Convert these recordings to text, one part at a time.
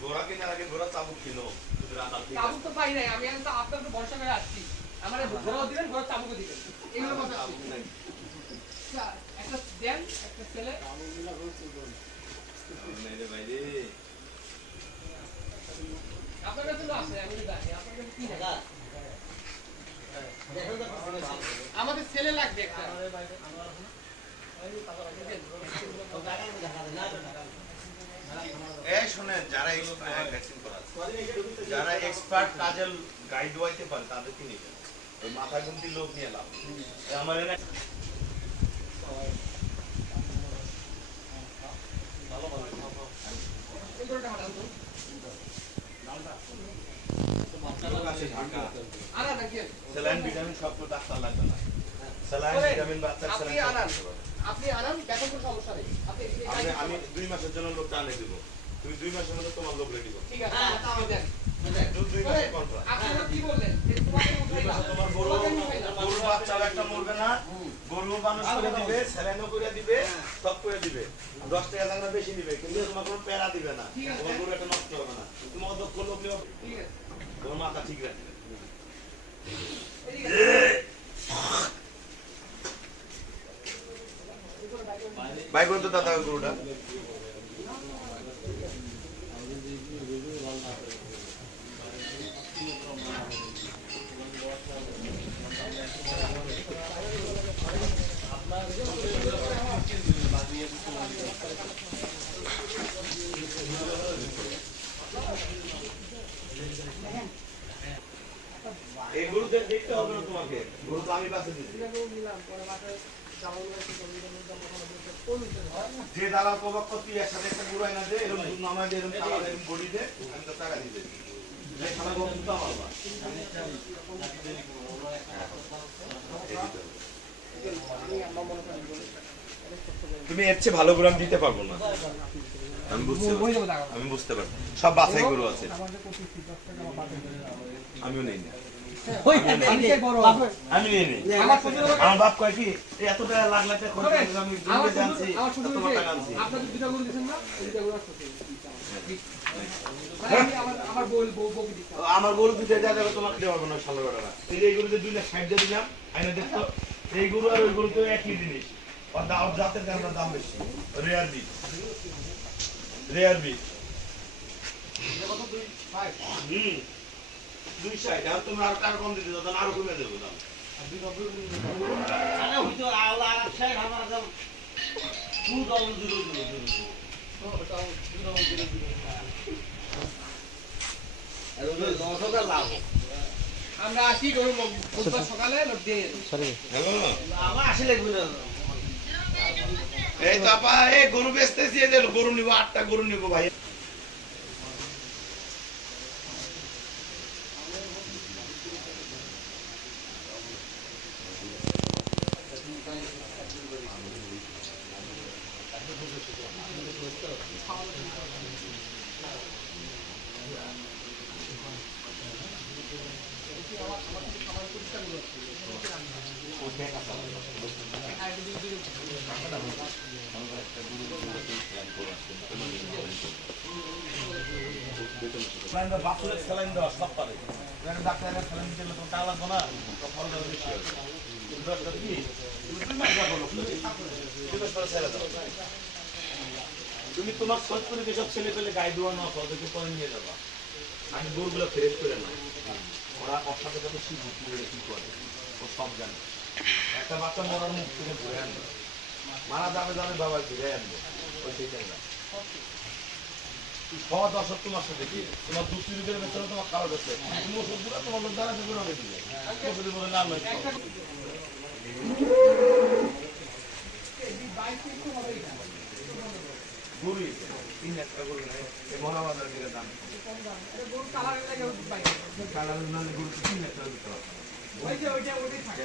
ঘোড়া কেনার আগে ঘোড়া চাবুক কিনো। চাবুক তো পাই নাই আমি এখন তো আপনার তো ভরসা করে আসছি আমার ঘোড়াও দিবেন ঘোড়া চাবুকও দিবেন এগুলো কথা। আচ্ছা, একটা দেন একটা ছেলে চাবুক ভাই রে। আপনার কাছে তো আছে আমি জানি আপনার কাছে কি নাই আমাদের ছেলে লাগবে একটা এই শোনেন যারা ভ্যাকসিন করা যারা এক্সপার্ট কাজের গাইড দোয়াইতে পারে তাদেরকে নিবেন ওই মাথা গুমতি লোক নিয়ে লাভ আমার এনে স্যালাইন ভিটামিন ডাক্তার লাগবে না। স্যালাইন ভিটামিন বাচ্চার আপনি আনান। আপনি আনান দেখুন কোনো সমস্যা নেই। আপনি আমি। দুই মাসের জন্য লোকটা আনে দিব। তুমি দুই মাসের মধ্যে তোমার লোক রেডি করো। ঠিক আছে আপনি দেন। দুই- দুই ওরে, মাসের কন্ট্রাক্ট আপনি আমার কি বললেন? যে তোমাকে দুই উঠাইলাম। মাসে তোমার গরু তোমাকে আমি উঠাইলাম। গরু বাচ্চাও একটা মরবে না গরু মানুষ করে দিবে স্যালাইনও করে দিবে সব করে দিবে। দশ টাকা টাকা বেশি দিবে কিন্তু তোমার কোনো প্যারা দিবে না। তোমার গরু একটা নষ্ট হবে না। তুমি অধ্যক্ষ লোক নিও ঠিক আছে। তোমার মাথা ঠিক রাখবে। আসুন। তো দাদা গরুটা। এই গরুদের দেখতে হবে না তোমাকে। গরু তো আমি দিচ্ছি। যে দালাল কবাক তুই একসাথে একটা গরু আইনা দে এরকম দুধ নামাই দে এরকম এরকম বডি দে আমি তো টাকা দিতে যে খানা গরু দুধ আমার হবে। তুমি এর চেয়ে ভালো গরু আমি দিতে পারব না। আমি বুঝতে। আমি বুঝতে পারছি। সব বাছাই গরু আছে। আমিও নেই। না আমি নেই নেই আমার বাপ কয় কি এত টাকা লাখ লাখ গরু দুটা যা যাবে তোমাকে দেওয়া না ষোলো টাকা এই গরুতে দুই লাখ ষাট দিলাম আইনে দেখতো এই গরু আর ওই গরু তো একই জিনিস। ওর দাম জাতের দামটা দাম বেশি। রেয়ার বিট রেয়ার বিট হুম। দুই ষাট আর তুমি আরও টাকা কম দিতে দাও আরও কমে দেবো দাম। আমরা আসি সকালে লোক দিয়ে যাব। এই তো আপা এই গরু বেচতেছি এই গরু নিবো আটটা গরু নিবো ভাই। স্যালাইন দাও বাছুরের স্যালাইন দাও সব পারে ডাক্তারের স্যালাইন দিলে তো না তুমি তোমার খোঁজ করে যেসব ছেলে পেলে গায়ে দেওয়া না ওদেরকে পরে নিয়ে যাবা। আমি গরুগুলো ফ্রেশ করে না ওরা ওর সাথে সাথে কি করে? ও সব জানে। একটা বাচ্চা মরার মুখ থেকে ঘুরে আনবে। মারা যাবে যাবে বাবা ঘুরে আনবে? ওই সেইটাই না দাওয়া সব তোমার সাথে কি? তোমার চুরি করে তোমার খাওয়া যাচ্ছে তুমি ওষুধগুলো তোমার দ্বারা বেগুন হবে দিবে ওষুধের মধ্যে নাম নয় গরুই তিন টাকা গরু নেই এই মহা বাজার দিকে দাম। কালার নালে গরু তিন টাকা দিতে হবে। ওই যে ওইটা ওইটাই থাকে।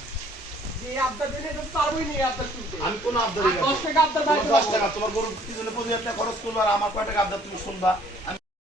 আমি কোন আবদার দশ টাকা তোমার গরুর পিছনে পঁচিশ খরচ করব আর আমার কয় টাকা আবদার তুমি শুনবা?